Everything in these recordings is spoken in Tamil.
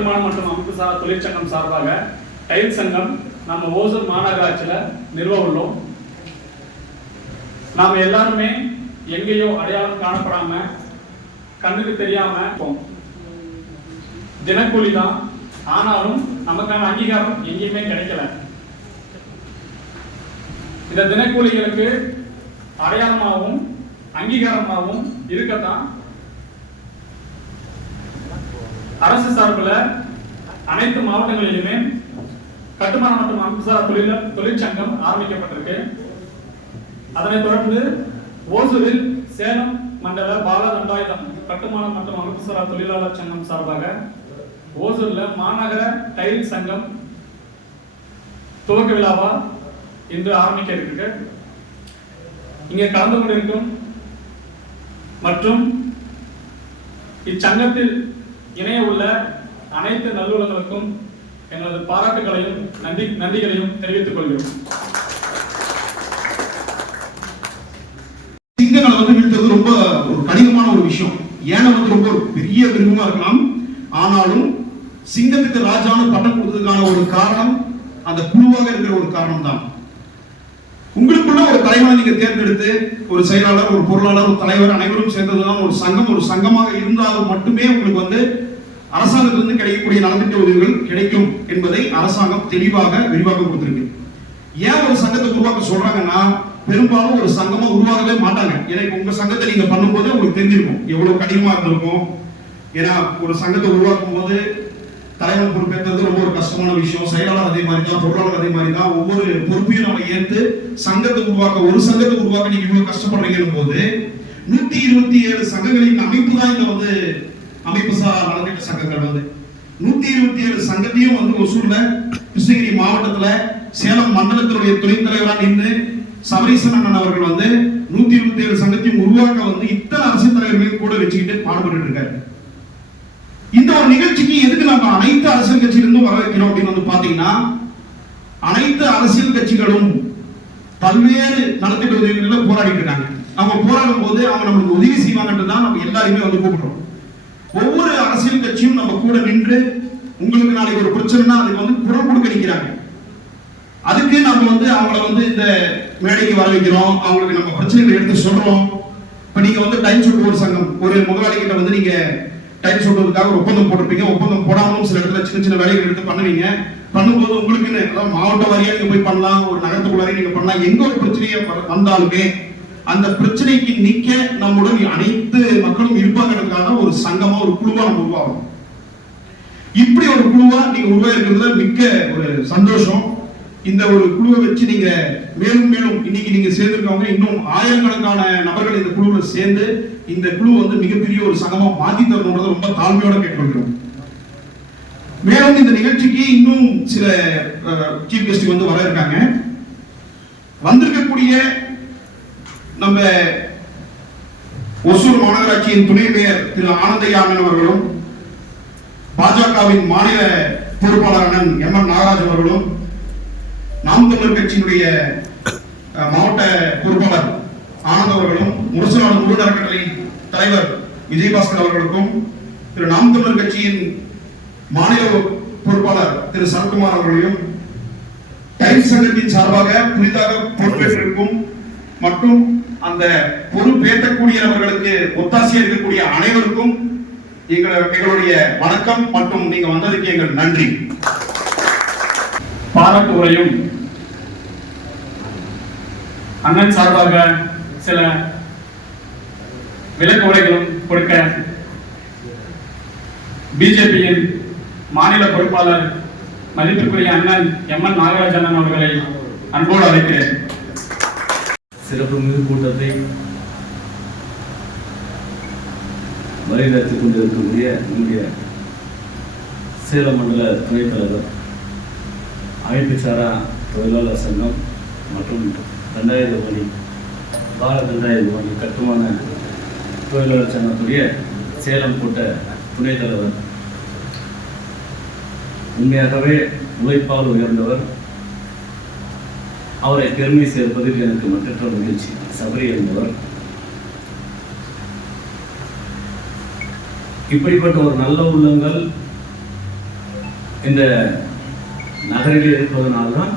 கட்டுமானம் மற்றும் அமைப்பு சார் தொழிற்சங்கம் சார்பாக டைல் சங்கம் நம்ம ஓசூர் மாநகராட்சியில் நிறுவ உள்ளோம். நாம எல்லாருமே எங்கேயோ அடையாளம் காணப்படாம கண்ணுக்கு தெரியாம இருப்போம். தினக்கூலி தான். ஆனாலும் நமக்கான அங்கீகாரம் எங்கேயுமே கிடைக்கல. இந்த தினக்கூலிகளுக்கு அடையாளமாகவும் அங்கீகாரமாகவும் இருக்கத்தான் அரசு சார்பில் அனைத்து மாவட்டங்களிலுமே கட்டுமான மற்றும் அமைப்புசார் தொழில தொழிற்சங்கம் ஆரம்பிக்கப்பட்டிருக்கு. அதனைத் தொடர்ந்து ஓசூரில் சேலம் மண்டல பால தண்டாயுதம் கட்டுமானம் மற்றும் அமைப்புசாரா தொழிலாளர் சங்கம் சார்பாக ஓசூர்ல மாநகர டைல் சங்கம் துவக்க விழாவா இன்று ஆரம்பிக்க இருக்கு இங்கே கலந்து கொண்டிருக்கும் மற்றும் இச்சங்கத்தில் இணைய உள்ள அனைத்து நல்லுள்ளங்களுக்கும் எனது பாராட்டுகளையும் நன்றி நன்றிகளையும் தெரிவித்துக் கொள்கிறோம். சிங்கங்களை வந்து வீழ்த்தது ரொம்ப ஒரு கடினமான ஒரு விஷயம். ஏனை வந்து ரொம்ப ஒரு பெரிய விருப்பமா இருக்கலாம். ஆனாலும் சிங்கத்துக்கு ராஜான்னு பட்டம் கொடுத்ததுக்கான ஒரு காரணம் அந்த குழுவாக இருக்கிற ஒரு காரணம் தான் உங்களுக்குள்ள ஒரு தலைவனை நீங்க தேர்ந்தெடுத்து ஒரு செயலாளர் ஒரு பொருளாளர் ஒரு தலைவர் அனைவரும் சேர்ந்ததுதான் ஒரு சங்கம். ஒரு சங்கமாக இருந்தால் மட்டுமே உங்களுக்கு வந்து அரசாங்கத்திலிருந்து கிடைக்கக்கூடிய நலத்திட்ட உதவிகள் கிடைக்கும் என்பதை அரசாங்கம் தெளிவாக விரிவாக கொடுத்திருக்கு. ஏன் ஒரு சங்கத்தை உருவாக்க சொல்றாங்கன்னா பெரும்பாலும் ஒரு சங்கமா உருவாகவே மாட்டாங்க. ஏன்னா இப்ப உங்க சங்கத்தை நீங்க பண்ணும்போது உங்களுக்கு தெரிஞ்சிருக்கும். எவ்வளவு கடினமா இருந்திருக்கும். ஏன்னா ஒரு சங்கத்தை உருவாக்கும் போது தலைவர் பொறுப்பேற்றது ரொம்ப ஒரு கஷ்டமான விஷயம். செயலாளர் அதே மாதிரி தான் பொருளாளர் அதே மாதிரி தான் ஒவ்வொரு பொறுப்பையும் நம்ம ஏற்று சங்கத்தை உருவாக்க ஒரு சங்கத்தை உருவாக்க நீங்க இவ்வளவு கஷ்டப்படுறீங்க போது நூத்தி இருபத்தி ஏழு சங்கங்களின் அமைப்பு தான் இந்த வந்து அமைப்பு சார் நலத்திட்ட சங்கங்கள் வந்து. நூத்தி இருபத்தி ஏழு சங்கத்தையும் வந்து ஒசூர்ல கிருஷ்ணகிரி மாவட்டத்துல சேலம் மண்டலத்தினுடைய துணைத் தலைவரா நின்று சபரீசன் அண்ணன் அவர்கள் வந்து நூத்தி இருபத்தி ஏழு சங்கத்தையும் உருவாக்க வந்து இத்தனை அரசியல் தலைவர்களையும் கூட வச்சுக்கிட்டு பாடுபட்டு இருக்காரு. இந்த ஒரு நிகழ்ச்சிக்கு எதுக்கு நம்ம அனைத்து அரசியல் கட்சியிலிருந்தும் வர வைக்கணும் அப்படின்னு வந்து பாத்தீங்கன்னா அனைத்து அரசியல் கட்சிகளும் பல்வேறு நலத்திட்ட உதவிகளில் போராடிட்டு இருக்காங்க. அவங்க போராடும் போது அவங்க நம்மளுக்கு உதவி செய்வாங்கன்றது தான் நம்ம எல்லாருமே வந்து கூப்பிடுறோம். ஒவ்வொரு அரசியல் கட்சியும் நம்ம கூட நின்று உங்களுக்கு நாளைக்கு ஒரு பிரச்சனைனா அதுக்கு வந்து குரல் கொடுக்க நிற்கிறாங்க. அதுக்கு நம்ம வந்து அவங்கள வந்து இந்த மேடைக்கு வர வைக்கிறோம். அவங்களுக்கு நம்ம பிரச்சனைகளை எடுத்து சொல்றோம். இப்ப நீங்க வந்து டைம் ஷூட் ஒரு சங்கம் ஒரு முதலாளி கிட்ட வந்து நீங்க டைம் சொல்றதுக்காக ஒரு ஒப்பந்தம் போட்டிருப்பீங்க. ஒப்பந்தம் போடாமலும் சில இடத்துல சின்ன சின்ன வேலைகள் எடுத்து பண்ணுவீங்க. பண்ணும்போது உங்களுக்குன்னு அதாவது மாவட்ட வாரியா நீங்க போய் பண்ணலாம் ஒரு நகரத்துக்குள்ளாரே நீங்க பண்ணலாம். எங்க ஒரு பிரச்சனையை வந்தாலுமே அந்த பிரச்சனைக்கு நிக்க நம்முடன் அனைத்து மக்களும் இருப்பாங்கிறதுக்கான ஒரு சங்கமா ஒரு குழுவா நம்ம உருவாகும் இப்படி ஒரு குழுவா நீங்க உருவாயிருக்கிறதுல மிக்க ஒரு சந்தோஷம். இந்த ஒரு குழுவை வச்சு நீங்க மேலும் மேலும் இன்னைக்கு நீங்க சேர்ந்திருக்கவங்க இன்னும் ஆயிரக்கணக்கான நபர்கள் இந்த குழுவில் சேர்ந்து இந்த குழு வந்து மிகப்பெரிய ஒரு சங்கமா மாத்தி தரணுன்றதை ரொம்ப தாழ்மையோட கேட்டுக்கொள்கிறோம். மேலும் இந்த நிகழ்ச்சிக்கு இன்னும் சில சீஃப் கெஸ்ட் வந்து வர இருக்காங்க. வந்திருக்கக்கூடிய நம்ம ஒசூர் மாநகராட்சியின் துணை மேயர் திரு ஆனந்தையாமன் அவர்களும் பாஜகவின் மாநில பொறுப்பாளரான எம் என் நாகராஜ் அவர்களும் நாம் தமிழர் கட்சியினுடைய மாவட்ட பொறுப்பாளர் ஆனந்த் அவர்களும் முரசநாடு முழு அறக்கட்டளை தலைவர் விஜயபாஸ்கர் அவர்களுக்கும் திரு நாம் தமிழர் கட்சியின் மாநில பொறுப்பாளர் திரு சரத்குமார் அவர்களையும் டைம் சங்கத்தின் சார்பாக புதிதாக பொறுப்பேற்றிருக்கும் மற்றும் அந்த பொறுப்பேற்றக்கூடியவர்களுக்கு ஒத்தாசியாக இருக்கக்கூடிய அனைவருக்கும் எங்களுடைய வணக்கம் மற்றும் நீங்க வந்ததுக்கு எங்கள் நன்றி. பாராட்டு உரையும் அண்ணன் சார்பாக சில விலக்கு உரைகளும் கொடுக்க பிஜேபியின் மாநில பொறுப்பாளர் மதிப்பிற்குரிய அண்ணன் எம் என் நாகராஜன் அவர்களை அன்போடு அழைக்கிறேன். சிறப்பு மிகு கூட்டத்தை வழிநடத்திக் கொண்டிருக்கக்கூடிய இந்திய சேலம் மண்டல துணைத் தலைவர் அமைப்புச்சாரா தொழிலாளர் சங்கம் மற்றும் தண்டாயுத மணி பாரத் ரெண்டாயிரம் மணி கட்டுமான தொழிலாளர் சங்கத்துடைய சேலம் கூட்ட துணைத் தலைவர். உண்மையாகவே உழைப்பால் உயர்ந்தவர். அவரை பெருமை சேர்ப்பதில் எனக்கு மற்ற மகிழ்ச்சி. சபரி என்பவர். இப்படிப்பட்ட ஒரு நல்ல உள்ளங்கள் இந்த நகரில் இருப்பதனால்தான்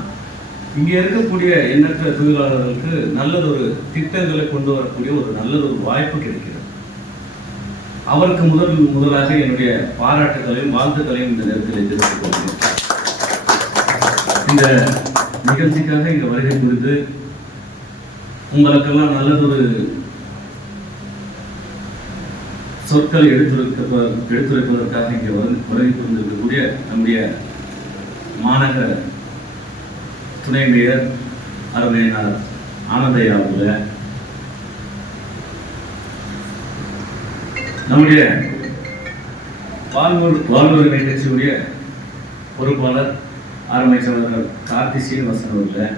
இங்கே இருக்கக்கூடிய எண்ணற்ற தொழிலாளர்களுக்கு நல்லதொரு திட்டங்களை கொண்டு வரக்கூடிய ஒரு நல்லதொரு வாய்ப்பு கிடைக்கிறது. அவருக்கு முதல் முதலாக என்னுடைய பாராட்டுகளையும் வாழ்த்துக்களையும் இந்த நேரத்தில் தெரிவித்துக் கொள்கிறேன். இந்த நிகழ்ச்சிக்காக இங்க வருகை புரிந்து உங்களுக்கெல்லாம் நல்லதொரு சொற்களை எடுத்துரைக்க எடுத்துரைப்பதற்காக இங்கே வந்து வருகை புரிந்திருக்கக்கூடிய நம்முடைய மாநகர துணை மேயர் அருமையினார் ஆனந்தையா அவங்கள நம்முடைய பால்வூர் வாழ்வூர் நிகழ்ச்சியுடைய பொறுப்பாளர் அருமை சகோதரர் கார்த்தி சீனிவாசன் அவர்கள்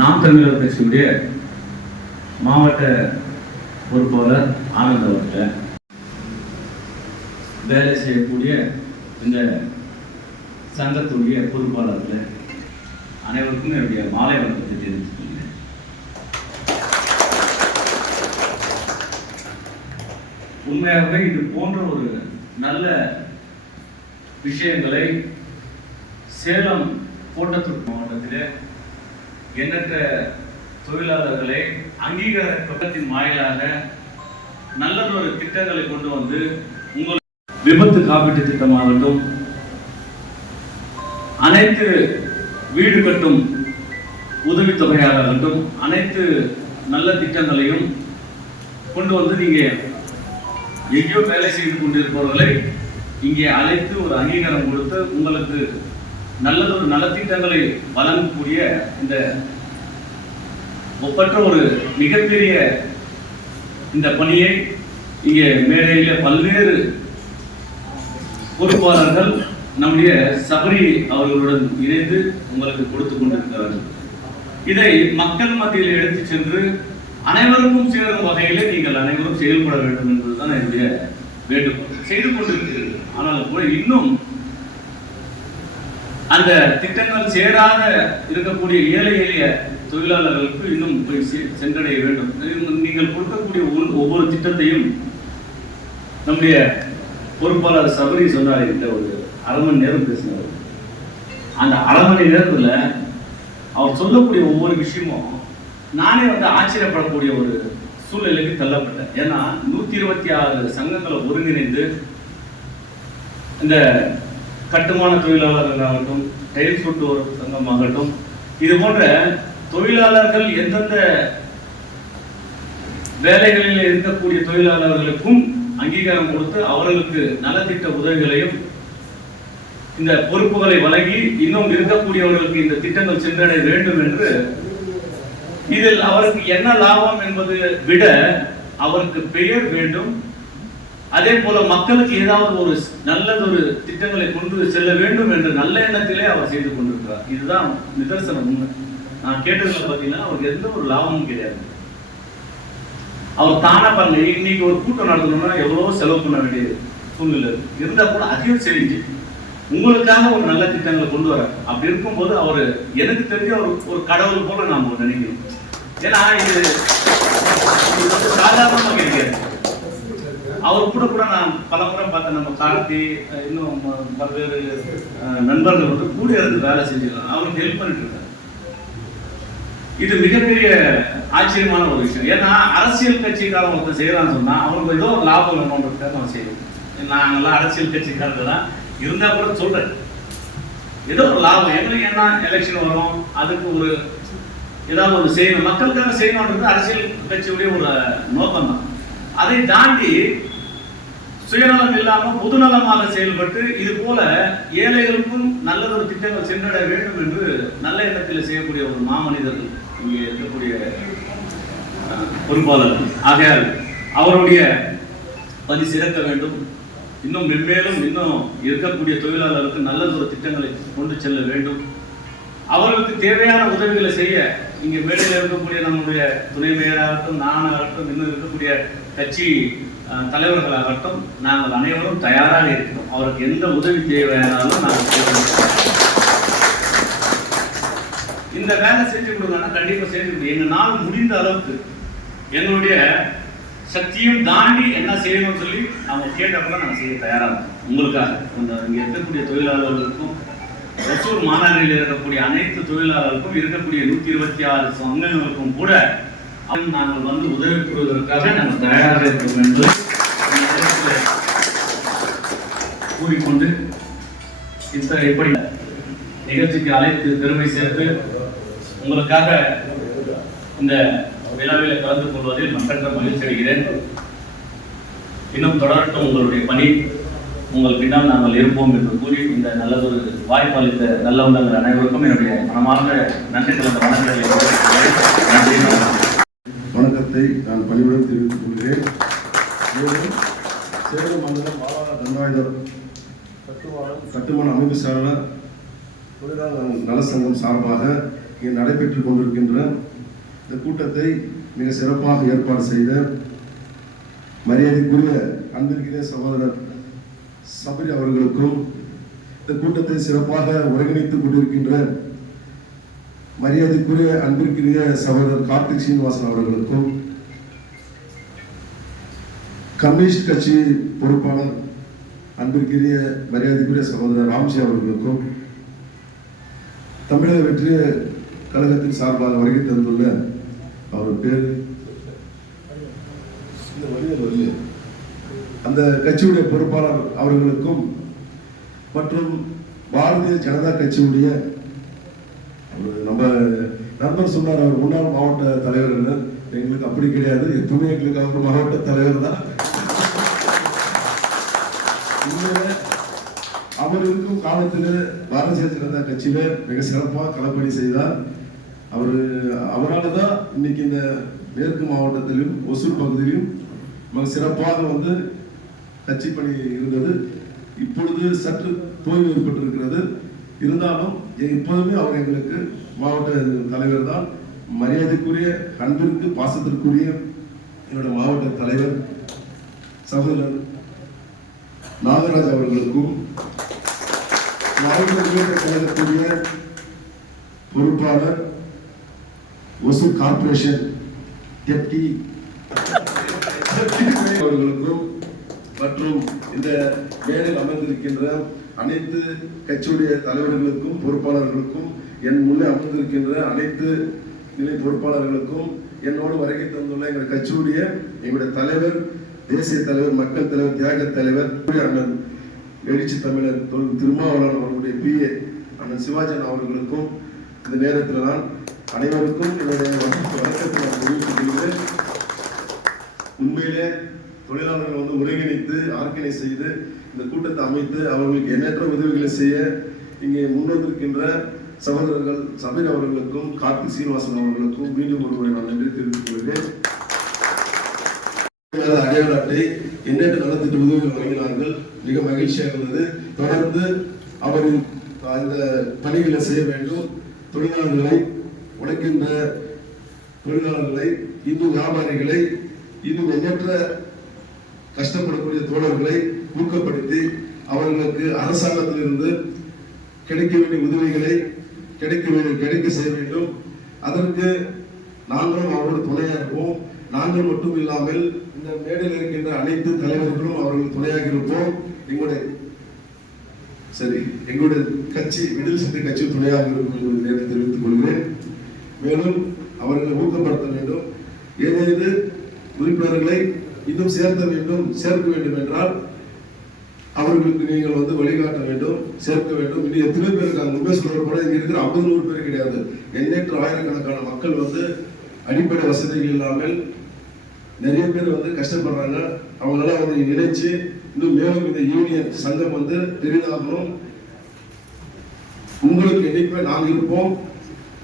நாம் தமிழர் கட்சியுடைய மாவட்ட பொறுப்பாளர் ஆனந்த் அவர்கள் வேலை செய்யக்கூடிய இந்த சங்கத்துடைய பொறுப்பாளர்கள் அனைவருக்கும் என்னுடைய மாலை வணக்கத்தை தெரிவித்துக் கொள்கிறேன். உண்மையாகவே இது போன்ற ஒரு நல்ல விஷயங்களை சேலம் கோட்டத்தூர் மாவட்டத்தில் எண்ணற்ற தொழிலாளர்களை அங்கீகார பக்கத்தின் வாயிலாக நல்லதொரு திட்டங்களை கொண்டு வந்து உங்கள் விபத்து காப்பீட்டு திட்டமாகட்டும் அனைத்து வீடு கட்டும் உதவித்தொகையாகட்டும் அனைத்து நல்ல திட்டங்களையும் கொண்டு வந்து நீங்கள் எங்கேயோ வேலை செய்து கொண்டிருப்பவர்களை இங்கே அழைத்து ஒரு அங்கீகாரம் கொடுத்து உங்களுக்கு நல்லதொரு நலத்திட்டங்களை வழங்கக்கூடிய இந்த ஒப்பற்ற ஒரு மிகப்பெரிய இந்த பணியை இங்கே மேடையில பல்வேறு பொறுப்பாளர்கள் நம்முடைய சபரி அவர்களுடன் இணைந்து உங்களுக்கு கொடுத்து கொண்டிருக்கிறார்கள். இதை மக்கள் மத்தியில் எடுத்து சென்று அனைவருக்கும் சேரும் வகையிலே நீங்கள் அனைவரும் செயல்பட வேண்டும் என்பதுதான் என்னுடைய வேண்டுகோள். செய்து கொண்டிருக்கிறீர்கள். ஆனால் கூட இன்னும் அந்த திட்டங்கள் சேராத இருக்கக்கூடிய ஏழை எளிய தொழிலாளர்களுக்கு இன்னும் போய் சென்றடைய வேண்டும். நீங்கள் கொடுக்கக்கூடிய ஒவ்வொரு- ஒவ்வொரு திட்டத்தையும் நம்முடைய பொறுப்பாளர் சபரி சொன்னார் என்கிட்ட ஒரு அரை மணி நேரம் பேசினார். அந்த அரை மணி நேரத்தில் அவர் சொல்லக்கூடிய ஒவ்வொரு விஷயமும் நானே வந்து ஆச்சரியப்படக்கூடிய ஒரு சூழ்நிலைக்கு தள்ளப்பட்டேன். ஏன்னா நூத்தி இருபத்தி ஆறு சங்கங்களை ஒருங்கிணைந்து இந்த கட்டுமான தொழிலாளர்களாகட்டும் டைல்ஸ் சுட்டுவோர் சங்கமாகட்டும் இது போன்ற தொழிலாளர்கள் எந்தெந்த வேலைகளில் இருக்கக்கூடிய தொழிலாளர்களுக்கும் அங்கீகாரம் கொடுத்து அவர்களுக்கு நலத்திட்ட உதவிகளையும் இந்த பொறுப்புகளை வழங்கி இன்னும் இருக்கக்கூடியவர்களுக்கு இந்த திட்டங்கள் சென்றடைய வேண்டும் என்று இதில் அவருக்கு என்ன லாபம் என்பது விட அவருக்கு பெயர் வேண்டும். அதே போல மக்களுக்கு ஏதாவது ஒரு நல்லதொரு திட்டங்களை கொண்டு செல்ல வேண்டும் என்ற நல்ல எண்ணத்திலே அவர் செய்து கொண்டிருக்கிறார். இதுதான் நிதர்சனம். உண்மை. நான் கேட்டதுல பார்த்தீங்கன்னா அவருக்கு எந்த ஒரு லாபமும் கிடையாது. அவர் தானா பாருங்க இன்னைக்கு ஒரு கூட்டம் நடத்தணும்னா எவ்வளவோ செலவு பண்ண வேண்டிய சூழ்நிலை இருந்தால் இருந்தா கூட அதையும் செஞ்சு உங்களுக்காக ஒரு நல்ல திட்டங்களை கொண்டு வர. அப்படி இருக்கும்போது அவர் எனக்கு தெரிஞ்ச ஒரு ஒரு கடவுள் போல நாம நினைக்கணும் ஏன்னா இது சாதாரணமாக கிடைக்காது அவர் கூட கூட நான் பல முறை பார்த்தேன். நம்ம கார்த்தி இன்னும் பல்வேறு நண்பர்கள் வந்து கூட இருந்து வேலை செஞ்சிருக்காங்க அவருக்கு ஹெல்ப் பண்ணிட்டு இருக்காங்க இது மிகப்பெரிய ஆச்சரியமான ஒரு விஷயம். ஏன்னா அரசியல் கட்சிக்காரன் ஒருத்தர் செய்யறான்னு சொன்னா அவனுக்கு ஏதோ ஒரு லாபம் வேணும்ன்றதுக்காக அவன் செய்யணும் நாங்கெல்லாம் அரசியல் கட்சிக்காரங்க தான் இருந்தா கூட சொல்றேன். ஏதோ ஒரு லாபம். எங்களுக்கு என்ன எலெக்ஷன் வரும்? அதுக்கு ஒரு ஏதாவது ஒரு செய்யணும். மக்களுக்காக செய்யணுன்றது அரசியல் கட்சியுடைய ஒரு நோக்கம் தான் அதை தாண்டி சுயநலம் இல்லாம பொதுநலமாக செயல்பட்டு இது போல ஏழைகளுக்கும் நல்லதொரு திட்டங்கள் சென்றட வேண்டும் என்று நல்ல எண்ணத்தில் செய்யக்கூடிய ஒரு மாமனிதர்கள் இங்கே இருக்கக்கூடிய பொறுப்பாளர் ஆகையால் அவருடைய பணி சிறக்க வேண்டும். இன்னும் மென்மேலும் இன்னும் இருக்கக்கூடிய தொழிலாளர்களுக்கு நல்லதொரு திட்டங்களை கொண்டு செல்ல வேண்டும் அவர்களுக்கு தேவையான உதவிகளை செய்ய இங்கே மேடையில் இருக்கக்கூடிய நம்முடைய துணை மேயராகட்டும் நானாகட்டும் இன்னும் இருக்கக்கூடிய கட்சி தலைவர்களாகட்டும் நாங்கள் அனைவரும் தயாராக இருக்கிறோம் அவருக்கு எந்த உதவி தேவையானாலும் நாங்கள் செய்வோம். இந்த வேலை செஞ்சு கொடுங்கன்னா கண்டிப்பாக செஞ்சு கொடுங்க எங்களால் முடிந்த அளவுக்கு எங்களுடைய சக்தியும் தாண்டி என்ன செய்யணும்னு சொல்லி அவங்க கேட்டப்ப நாங்கள் செய்ய தயாராக இருக்கோம். உங்களுக்காக. அந்த இங்க இருக்கக்கூடிய தொழிலாளர்களுக்கும் ஒசூர் மாநகரில் இருக்கக்கூடிய அனைத்து தொழிலாளர்களுக்கும் இருக்கக்கூடிய நூத்தி இருபத்தி ஆறு சங்கங்களுக்கும் கூட அவன் நாங்கள் வந்து உதவி புரிவதற்காக நாங்கள் தயாராக இருக்கோம் என்று கூறிக்கொண்டு இந்த இப்படி நிகழ்ச்சிக்கு அழைத்து பெருமை சேர்த்து உங்களுக்காக இந்த விழாவில் கலந்து கொள்வதில் மற்றற்ற மகிழ்ச்சி அடைகிறேன். இன்னும் தொடரட்டும் உங்களுடைய பணி. உங்கள் பின்னால் நாங்கள் இருப்போம் என்று கூறி இந்த நல்லதொரு வாய்ப்பு அளித்த நல்ல அனைவருக்கும் என்னுடைய மனமார்ந்த நன்றி கலந்த வணக்கங்களை நன்றி வணக்கத்தை நான் பணிவுடன் தெரிவித்துக் கொள்கிறேன். சேலம் மண்டலம் மாவட்ட தண்டாயுதம் கட்டுமானம் கட்டுமான அமைப்பு சார்ந்த தொழிலாளர் நல சங்கம் சார்பாக இங்கே நடைபெற்றுக் கொண்டிருக்கின்ற இந்த கூட்டத்தை மிக சிறப்பாக ஏற்பாடு செய்த மரியாதைக்குரிய அன்பிற்கிற சகோதரர் சபரி அவர்களுக்கும் இந்த கூட்டத்தை சிறப்பாக ஒருங்கிணைத்துக் கொண்டிருக்கின்ற மரியாதைக்குரிய அன்பிற்குரிய சகோதரர் கார்த்திக் சீனிவாசன் அவர்களுக்கும் கம்யூனிஸ்ட் கட்சி பொறுப்பாளர் அன்பிற்குரிய மரியாதைக்குரிய சகோதரர் ராம்ஜி அவர்களுக்கும் தமிழக வெற்றி கழகத்தின் சார்பாக வருகை தந்துள்ள அவர் பேர்? இந்த அந்த கட்சியுடைய பொறுப்பாளர் அவர்களுக்கும் மற்றும் பாரதிய ஜனதா கட்சியுடைய நம்ம நண்பர் சொன்னார் அவர் முன்னாள் மாவட்ட தலைவர்னு எங்களுக்கு அப்படி கிடையாது. எப்பவுமே எங்களுக்கு அவர் மாவட்ட தலைவர் தான். அவர் இருக்கும் காலத்தில் பாரதிய ஜனதா கட்சியில மிக சிறப்பாக களப்பணி செய்தார். அவர் அவரால் தான் இன்னைக்கு இந்த மேற்கு மாவட்டத்திலும் ஒசூர் பகுதியிலும் மிக சிறப்பாக வந்து கட்சி பணி இருந்தது. இப்பொழுது சற்று தோய்வு ஏற்பட்டிருக்கிறது. இருந்தாலும் எப்போதுமே அவர் எங்களுக்கு மாவட்ட தலைவர் தான். மரியாதைக்குரிய அன்பிற்கு பாசத்திற்குரிய என்னோட மாவட்ட தலைவர் சகோதரர் நாகராஜ் அவர்களுக்கும் மாவட்ட தலைவருக்குரிய பொறுப்பாளர் ஒசூர் கார்பரேஷன் டெப்டி. அவர்களுக்கும் மற்றும் இந்த மேடையில் அமர்ந்திருக்கின்ற அனைத்து கட்சியுடைய தலைவர்களுக்கும் பொறுப்பாளர்களுக்கும் என் முன்னே அமர்ந்திருக்கின்ற அனைத்து நிலை பொறுப்பாளர்களுக்கும் என்னோடு வருகை தந்துள்ள எங்கள் கட்சியுடைய எங்களுடைய தலைவர் தேசிய தலைவர் மக்கள் தலைவர் தியாக தலைவர் அண்ணன் எழுச்சி தமிழர் தொல் திருமாவளவன் அவர்களுடைய பிஏ அண்ணன் சிவாஜன் அவர்களுக்கும் இந்த நேரத்தில் நான் அனைவருக்கும் என்னுடைய வணக்கத்தை நான் தெரிவித்துக் கொள்கிறேன். உண்மையிலே தொழிலாளர்கள் வந்து ஒருங்கிணைத்து ஆர்கனைஸ் செய்து இந்த கூட்டத்தை அமைத்து அவர்களுக்கு எண்ணற்ற உதவிகளை செய்ய இங்கே முன்வந்திருக்கின்ற சகோதரர்கள் சபீர் அவர்களுக்கும் கார்த்திக் சீனிவாசன் அவர்களுக்கும் மீண்டும் ஒருவரை நான் நன்றி தெரிவித்துக் கொள்கிறேன். அடையாள அட்டை எண்ணற்ற நலத்திட்ட உதவிகள் வழங்கினார்கள். மிக மகிழ்ச்சியாக இருந்தது. தொடர்ந்து அவரின் அந்த பணிகளை செய்ய வேண்டும். தொழிலாளர்களை உழைக்கின்ற தொழிலாளர்களை இன்னும் வியாபாரிகளை இன்னும் எண்ணற்ற கஷ்டப்படக்கூடிய தோழர்களை ஊக்கப்படுத்தி அவர்களுக்கு அரசாங்கத்திலிருந்து கிடைக்க வேண்டிய உதவிகளை கிடைக்க வேண்டும் கிடைக்க செய்ய வேண்டும். அதற்கு நாங்களும் அவரோடு துணையாக இருப்போம். நாங்கள் மட்டும் இல்லாமல் இந்த மேடையில் இருக்கின்ற அனைத்து தலைவர்களும் அவர்கள் துணையாக இருப்போம். எங்களுடைய சரி எங்களுடைய கட்சி விடுதலை சிறுத்தை கட்சி துணையாக இருக்கும் என்பதை நேரத்தில் தெரிவித்துக் கொள்கிறேன். மேலும் அவர்களை ஊக்கப்படுத்த வேண்டும். ஏதேது உறுப்பினர்களை இன்னும் சேர்த்த வேண்டும் சேர்க்க வேண்டும் என்றால் அவர்களுக்கு நீங்கள் வந்து வழிகாட்ட வேண்டும் சேர்க்க வேண்டும். இன்னும் எத்தனை பேர் இருக்காங்க முன்பே சொல்றது போல இங்கே இருக்கிற ஐம்பது நூறு பேர் கிடையாது. எண்ணற்ற ஆயிரக்கணக்கான மக்கள் வந்து அடிப்படை வசதிகள் இல்லாமல் நிறைய பேர் வந்து கஷ்டப்படுறாங்க. அவங்களாம் வந்து நினைச்சு இன்னும் மேலும் இந்த யூனியன் சங்கம் வந்து பெரிதாகணும். உங்களுக்கு என்னைக்குமே நாங்கள் இருப்போம்.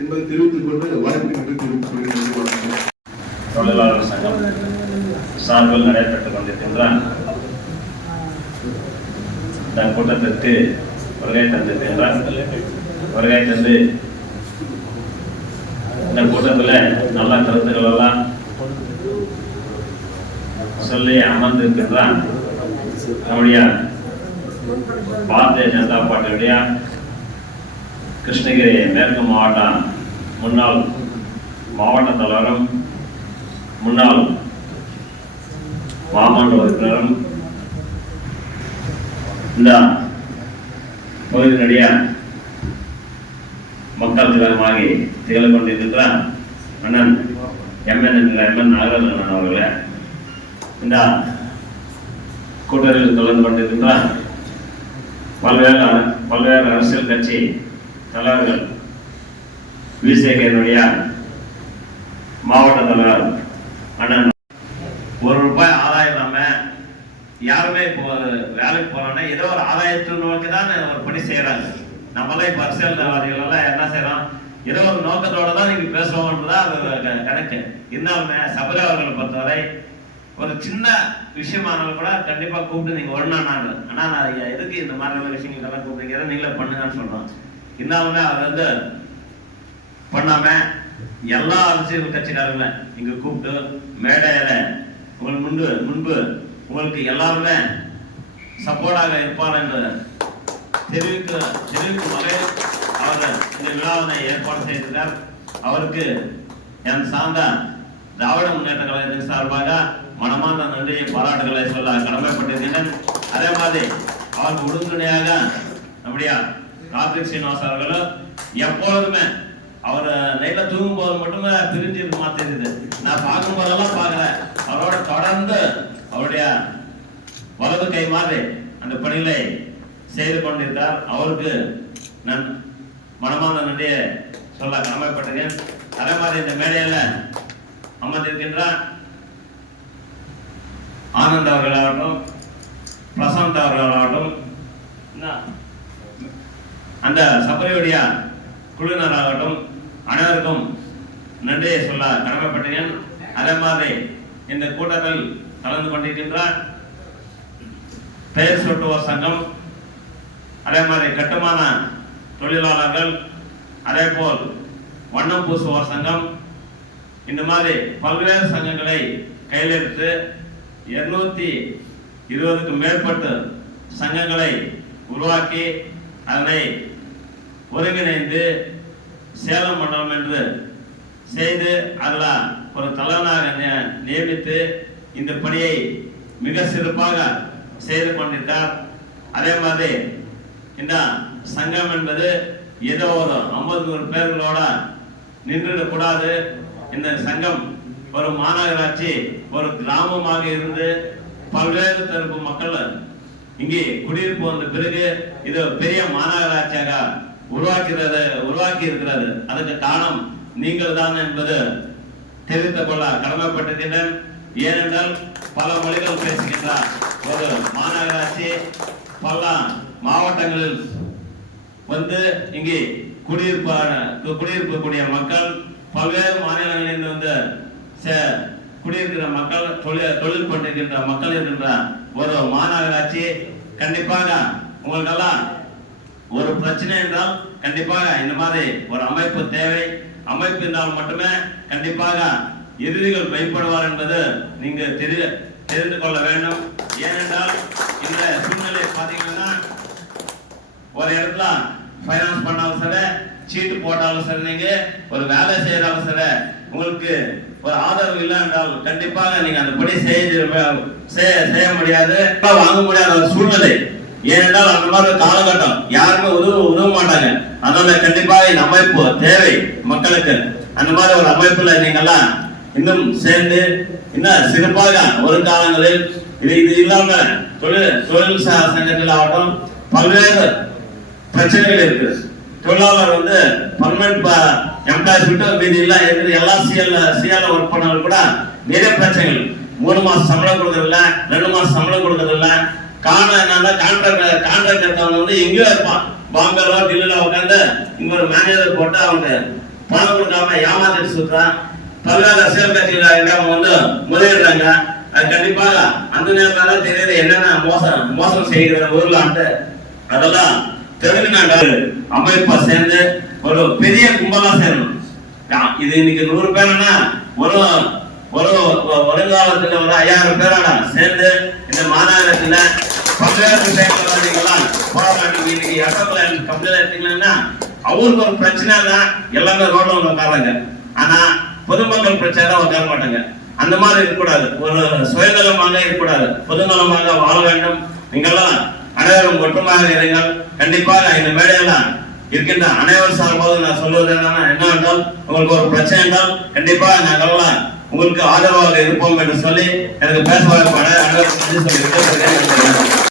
என்பதை தெரிவித்துக் கொண்டு இந்த வாய்ப்பை நன்றி தெரிவித்துக் கொள்கிறேன் தொழிலாளர் சங்கம் சார்பில் நடைபெற்றுக் கொண்டிருக்கின்றான் இந்த கூட்டத்திற்கு வருகை தந்திருக்கின்றார் வருகை தந்து இந்த கூட்டத்தில் நல்ல கருத்துக்கள் எல்லாம் சொல்லி அமர்ந்திருக்கின்றான் நம்முடைய பாரதிய ஜனதா பார்ட்டியுடைய கிருஷ்ணகிரி மேற்கு மாவட்டம் முன்னாள் மாவட்ட தலைவரும் முன்னாள் மாமன்ற உறுப்பினரும் இந்த பகுதியினுடைய மக்கள் திலகமாகி திகழ்ந்து கொண்டிருக்கிற அண்ணன் எம்என் என்கிற எம்என் நாகராஜன் அவர்களே இந்த கூட்டத்தில் கலந்து கொண்டிருக்கிற பல்வேறு பல்வேறு அரசியல் கட்சி தலைவர்கள் விசேகனுடைய மாவட்ட தலைவர் அண்ணன். ஒரு ரூபாய் ஆதாயம் இல்லாம யாருமே இப்போ ஒரு வேலைக்கு போறாங்கன்னா ஏதோ ஒரு ஆதாயத்தை நோக்கி தான் ஒரு பணி செய்யறாங்க நம்மளாம் இப்போ அரசியல்வாதிகள் எல்லாம் என்ன செய்யறோம்? ஏதோ ஒரு நோக்கத்தோட தான் நீங்க பேசுவோம்ன்றதா அது கணக்கு. இருந்தாலுமே சபரி அவர்களை பொறுத்தவரை ஒரு சின்ன விஷயமானாலும் கூட கண்டிப்பா கூப்பிட்டு நீங்க ஒண்ணானாங்க ஆனா நான் எதுக்கு இந்த மாதிரியான விஷயங்கள் எல்லாம் கூப்பிடுங்க நீங்களே பண்ணுங்கன்னு சொல்றோம். இருந்தாலுமே அவர் வந்து பண்ணாம எல்லா அரசியல் கட்சிக்காரங்களும் இங்க கூப்பிட்டு மேடையில உங்களுக்கு முன்பு முன்பு உங்களுக்கு எல்லாருமே சப்போர்ட்டாக இருப்பார் என்று தெரிவிக்க தெரிவிக்கும் வகையில் அவர் இந்த விழாவினை ஏற்பாடு செய்திருக்கிறார். அவருக்கு என் சார்ந்த திராவிட முன்னேற்ற கழகத்தின் சார்பாக மனமார்ந்த நன்றியை பாராட்டுகளை சொல்ல கடமைப்பட்டிருக்கின்றேன். அதே மாதிரி அவருக்கு உறுதுணையாக நம்முடைய கார்த்திக் ஸ்ரீனிவாஸ் அவர்களும் எப்பொழுதுமே அவரை நைட்ல தூங்கும் போது மட்டுமே பிரிஞ்சு இருக்குமா தெரியுது. நான் பார்க்கும் போதெல்லாம் பார்க்கல அவரோட தொடர்ந்து அவருடைய வலது கை மாதிரி அந்த பணிகளை செய்து கொண்டிருக்கார் அவருக்கு நான் மனமான நன்றியை சொல்ல கடமைப்பட்டிருக்கேன். அதே மாதிரி இந்த மேடையில அமர்ந்திருக்கின்ற ஆனந்த் அவர்களாகட்டும் பிரசாந்த் அவர்களாகட்டும் என்ன, அந்த சபரியுடைய குழுவினராகட்டும் அனைவருக்கும் நன்றியை சொல்ல கடமைப்பட்டேன். அதே மாதிரி இந்த கூட்டத்தில் கலந்து கொண்டிருக்கின்ற பெயர் சொட்டுவோர் சங்கம் அதே மாதிரி கட்டுமான தொழிலாளர்கள் அதே போல் வண்ணம் பூசுவோர் சங்கம் இந்த மாதிரி பல்வேறு சங்கங்களை கையிலெடுத்து இருநூத்தி இருபதுக்கு மேற்பட்ட சங்கங்களை உருவாக்கி அதனை ஒருங்கிணைந்து சேலம் மண்டலம் என்று செய்து அதில் ஒரு தலைவனாக நியமித்து இந்த பணியை மிக சிறப்பாக செய்து கொண்டிருக்கார் அதே மாதிரி இந்த சங்கம் என்பது ஏதோ ஒரு ஐம்பது நூறு பேர்களோட நின்றுடக்கூடாது இந்த சங்கம் ஒரு மாநகராட்சி ஒரு கிராமமாக இருந்து பல்வேறு தரப்பு மக்கள் இங்கே குடியிருப்பு வந்த பிறகு இது பெரிய மாநகராட்சியாக உருவாக்கிறது உருவாக்கி இருக்கிறது அதற்கு காரணம் நீங்கள் தான் என்பது தெரிவித்துக் கொள்ள கடமைப்பட்டிருக்கின்றேன். ஏனென்றால் பல மொழிகள் பேசுகின்றார் ஒரு மாநகராட்சி பல மாவட்டங்களில் வந்து இங்கே குடியிருப்பான குடியிருக்கக்கூடிய மக்கள் பல்வேறு மாநிலங்களில் வந்து குடியிருக்கிற மக்கள் தொழில் தொழில் பண்ணிருக்கின்ற மக்கள் இருக்கின்ற ஒரு மாநகராட்சி. கண்டிப்பாக உங்களுக்கெல்லாம் ஒரு பிரச்சனை என்றால் கண்டிப்பாக இந்த மாதிரி ஒரு அமைப்பு தேவை. அமைப்பு இருந்தால் மட்டுமே கண்டிப்பாக எதிரிகள் பயப்படுவார் என்பது நீங்க தெரிய தெரிந்து கொள்ள வேண்டும். ஏனென்றால் இந்த சூழ்நிலை பார்த்தீங்கன்னா ஒரு இடத்துல ஃபைனான்ஸ் பண்ணாலும் சரி சீட்டு போட்டாலும் சரி நீங்க ஒரு வேலை செய்யறாலும் சரி உங்களுக்கு ஒரு ஆதரவு இல்லை என்றால் கண்டிப்பாக நீங்க அந்த படி செய்ய செய்ய முடியாது. வாங்க முடியாத ஒரு சூழ்நிலை. ஏனென்றால் அந்த மாதிரி காலகட்டம் யாருமே உதவ உதவ மாட்டாங்க. அதனால கண்டிப்பாக இந்த அமைப்பு தேவை மக்களுக்கு. அந்த மாதிரி ஒரு அமைப்புல நீங்கெல்லாம் இன்னும் சேர்ந்து இன்னும் சிறப்பாக ஒரு காலங்களில் இது இது இல்லாம தொழில் தொழில் ச- சங்கத்தில் ஆகட்டும் பல்வேறு பிரச்சனைகள் இருக்கு. தொழிலாளர் வந்து பர்மனன்ட் எம்ப்ளாய்ஸ் விட்டு மீதி எல்லாம் இருக்குது. எல்லா சிஎல் சிஎல் ஒர்க் பண்ணவங்க கூட நிறைய பிரச்சனைகள். மூணு மாசம் சம்பளம் கொடுக்கறதில்ல ரெண்டு மாசம் சம்பளம் கொடுக்கறதில்ல. காணா என்னன்னா கான்ட்ராக்ட் கான்ட்ராக்ட் எடுத்தவங்க வந்து எங்கேயோ இருப்பான். பாம்பேலோ டெல்லியில உட்காந்து இங்கே ஒரு மேனேஜர் போட்டு அவங்க பணம் கொடுக்காம ஏமாத்திட்டு சுத்துறான். பல்வேறு அரசியல் கட்சிகள் அவங்க வந்து முதலிடுறாங்க அது கண்டிப்பாக அந்த நேரத்துல தெரியுது என்னென்ன மோசம் மோசம் செய்கிற ஊர்லான்ட்டு அதெல்லாம் தெரிஞ்சுனாங்க அமைப்பா சேர்ந்து ஒரு பெரிய கும்பலா சேரணும். இது இன்னைக்கு நூறு பேர்னா ஒரு ஒரு ஒரு- வருங்காலத்துல ஒரு ஐயாயிரம் பேரோட சேர்ந்து இந்த மாநகரத்துல பல்வேறு விஷயங்கள் போராட்டம் இன்னைக்கு எட்டத்துல கம்பெனில எடுத்தீங்கன்னா அவருக்கு ஒரு பிரச்சனை தான் எல்லாமே ரோட்ல வந்து உட்காராங்க ஆனா பொதுமக்கள் பிரச்சனை உட்கார மாட்டாங்க அந்த மாதிரி இருக்கக்கூடாது ஒரு சுயநலமாக இருக்கக்கூடாது பொதுநலமாக வாழ வேண்டும் நீங்கள்லாம் அனைவரும் ஒற்றுமாக இருங்கள் கண்டிப்பாக இந்த மேடையெல்லாம் இருக்கின்ற அனைவர் சார்பாக நான் சொல்வது என்னன்னா என்னவென்றால் உங்களுக்கு ஒரு பிரச்சனை என்றால் கண்டிப்பாக நாங்கள்லாம் உங்களுக்கு ஆதரவாக இருப்போம் என்று சொல்லி எனக்கு பேச வாய்ப்பாடு அனைவரும் சொல்லி